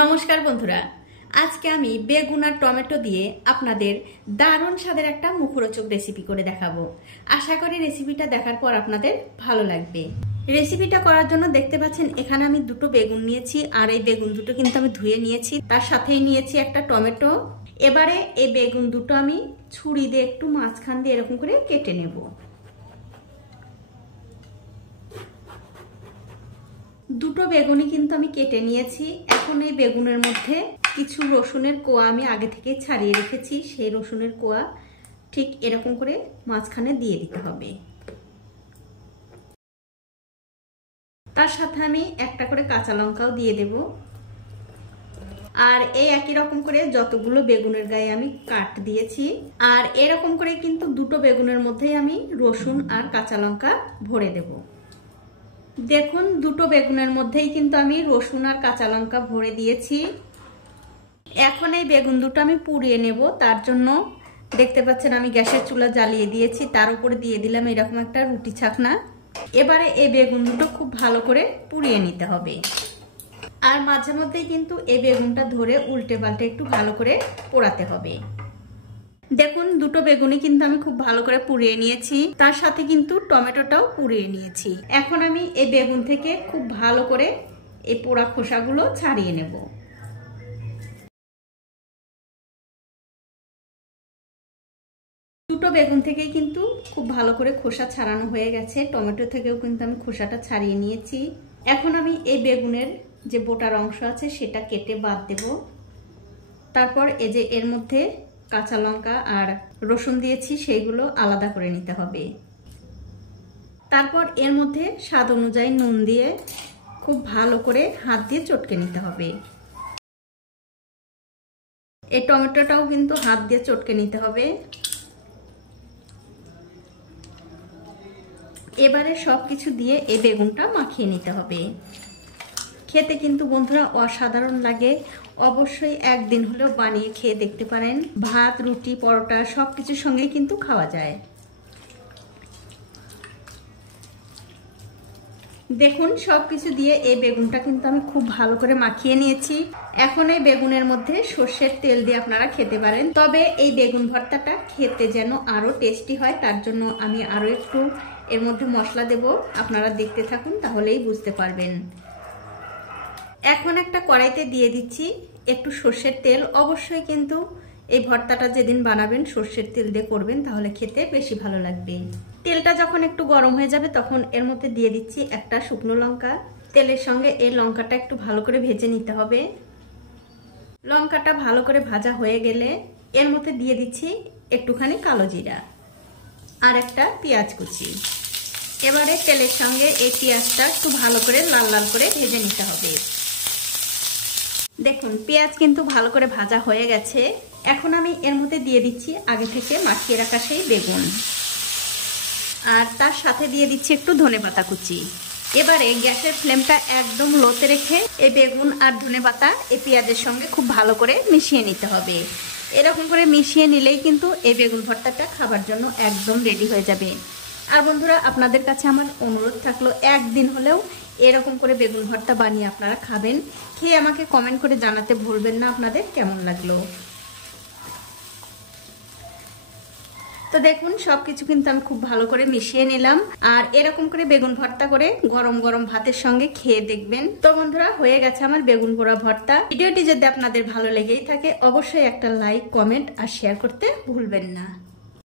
নমস্কার বন্ধুরা, আজকে আমি বেগুন আর টমেটো দিয়ে আপনাদের দারুণ স্বাদের একটা মুখরোচক রেসিপি করে দেখাবো। আশা করি রেসিপিটা দেখার পর আপনাদের ভালো লাগবে। রেসিপিটা করার জন্য দেখতে পাচ্ছেন এখানে আমি দুটো বেগুন নিয়েছি, আর এই বেগুন দুটো কিন্তু আমি ধুয়ে নিয়েছি। তার সাথেই নিয়েছি একটা টমেটো। এবারে এই বেগুন দুটো আমি ছুরি দিয়ে একটু মাঝখান দিয়ে এরকম করে কেটে নেব। দুটো বেগুনই কিন্তু আমি কেটে নিয়েছি। এখন এই বেগুনের মধ্যে কিছু রসুনের কোয়া আমি আগে থেকে ছাড়িয়ে রেখেছি, সেই রসুনের কোয়া ঠিক এরকম করে মাঝখানে দিয়ে দিতে হবে। তার সাথে আমি একটা করে কাঁচা লঙ্কাও দিয়ে দেব। আর এই একই রকম করে যতগুলো বেগুনের গায়ে আমি কাট দিয়েছি, আর এরকম করে কিন্তু দুটো বেগুনের মধ্যেই আমি রসুন আর কাঁচা লঙ্কা ভরে দেব। দেখুন, দুটো বেগুনের মধ্যেই কিন্তু আমি রসুন আর কাঁচা লঙ্কা ভরে দিয়েছি। এখন এই বেগুন দুটো আমি পুড়িয়ে নেব। তার জন্য দেখতে পাচ্ছেন আমি গ্যাসের চুলা জ্বালিয়ে দিয়েছি, তার উপরে দিয়ে দিলাম এরকম একটা রুটি ছাকনা। এবারে এই বেগুন দুটো খুব ভালো করে পুড়িয়ে নিতে হবে। আর মাঝে মধ্যেই কিন্তু এই বেগুনটা ধরে উল্টে পাল্টে একটু ভালো করে পোড়াতে হবে। দেখুন, দুটো বেগুনই কিন্তু আমি খুব ভালো করে পুড়িয়ে নিয়েছি, তার সাথে কিন্তু টমেটোটাও পুড়িয়ে নিয়েছি। এখন আমি এই বেগুন থেকে খুব ভালো করে এই পোড়া খোসাগুলো ছাড়িয়ে নেব। দুটো বেগুন থেকেই কিন্তু খুব ভালো করে খোসা ছাড়ানো হয়ে গেছে। টমেটো থেকেও কিন্তু আমি খোসাটা ছাড়িয়ে নিয়েছি। এখন আমি এই বেগুনের যে বোটার অংশ আছে সেটা কেটে বাদ দেব। তারপর এই যে এর মধ্যে কাঁচা লঙ্কা আর রসুন দিয়েছি, সেইগুলো আলাদা করে নিতে হবে। তারপর এর মধ্যে স্বাদ অনুযায়ী নুন দিয়ে খুব ভালো করে হাত দিয়ে চটকে নিতে হবে। এই টমেটোটাও কিন্তু হাত দিয়ে চটকে নিতে হবে। এবারে সবকিছু দিয়ে এই বেগুনটা মাখিয়ে নিতে হবে। খেতে কিন্তু বন্ধুরা অসাধারণ লাগে। অবশ্যই একদিন হলেও বানিয়ে খেয়ে দেখতে পারেন। ভাত, রুটি, পরোটা সবকিছুর সঙ্গে কিন্তু খাওয়া যায়। দেখুন, সবকিছু দিয়ে এই বেগুনটা কিন্তু আমি খুব ভালো করে মাখিয়ে নিয়েছি। এখন এই বেগুনের মধ্যে সর্ষের তেল দিয়ে আপনারা খেতে পারেন। তবে এই বেগুন ভর্তাটা খেতে যেন আরো টেস্টি হয়, তার জন্য আমি আরো একটু এর মধ্যে মশলা দেব। আপনারা দেখতে থাকুন, তাহলেই বুঝতে পারবেন। এখন একটা কড়াইতে দিয়ে দিচ্ছি একটু সর্ষের তেল। অবশ্যই কিন্তু এই ভর্তাটা যেদিন বানাবেন সর্ষের তেল দিয়ে করবেন, তাহলে খেতে বেশি ভালো লাগবে। তেলটা যখন একটু গরম হয়ে যাবে তখন এর মধ্যে দিয়ে দিচ্ছি একটা শুকনো লঙ্কা। তেলের সঙ্গে এই লঙ্কাটা একটু ভালো করে ভেজে নিতে হবে। লঙ্কাটা ভালো করে ভাজা হয়ে গেলে এর মধ্যে দিয়ে দিচ্ছি একটুখানি কালো জিরা আর একটা পেঁয়াজ কুচি। এবারে তেলের সঙ্গে এই পেঁয়াজটা একটু ভালো করে লাল লাল করে ভেজে নিতে হবে। দেখুন, পেঁয়াজ কিন্তু ভালো করে ভাজা হয়ে গেছে। এখন আমি এর মধ্যে দিয়ে দিচ্ছি আগে থেকে মাখিয়ে রাখা সেই বেগুন, আর তার সাথে দিয়ে দিচ্ছি একটু ধনেপাতা কুচি। এবারে গ্যাসের ফ্লেমটা একদম লোতে রেখে এই বেগুন আর ধনেপাতা এই পেঁয়াজের সঙ্গে খুব ভালো করে মিশিয়ে নিতে হবে। এরকম করে মিশিয়ে নিলেই কিন্তু এই বেগুন ভর্তাটা খাবার জন্য একদম রেডি হয়ে যাবে। আর বন্ধুরা, আপনাদের কাছে আমার অনুরোধ থাকলো একদিন হলেও এরকম করে বেগুন ভর্তা বানিয়ে আপনারা খাবেন। খেয়ে আমাকে কমেন্ট করে জানাতে ভুলবেন না আপনাদের কেমন লাগলো। তো দেখুন, সবকিছু কিন্তু আমি খুব ভালো করে মিশিয়ে নিলাম। আর এরকম করে বেগুন ভর্তা করে গরম গরম ভাতের সঙ্গে খেয়ে দেখবেন। তো বন্ধুরা, হয়ে গেছে আমার বেগুন পোড়া ভর্তা। ভিডিওটি যদি আপনাদের ভালো লেগেই থাকে অবশ্যই একটা লাইক, কমেন্ট আর শেয়ার করতে ভুলবেন না।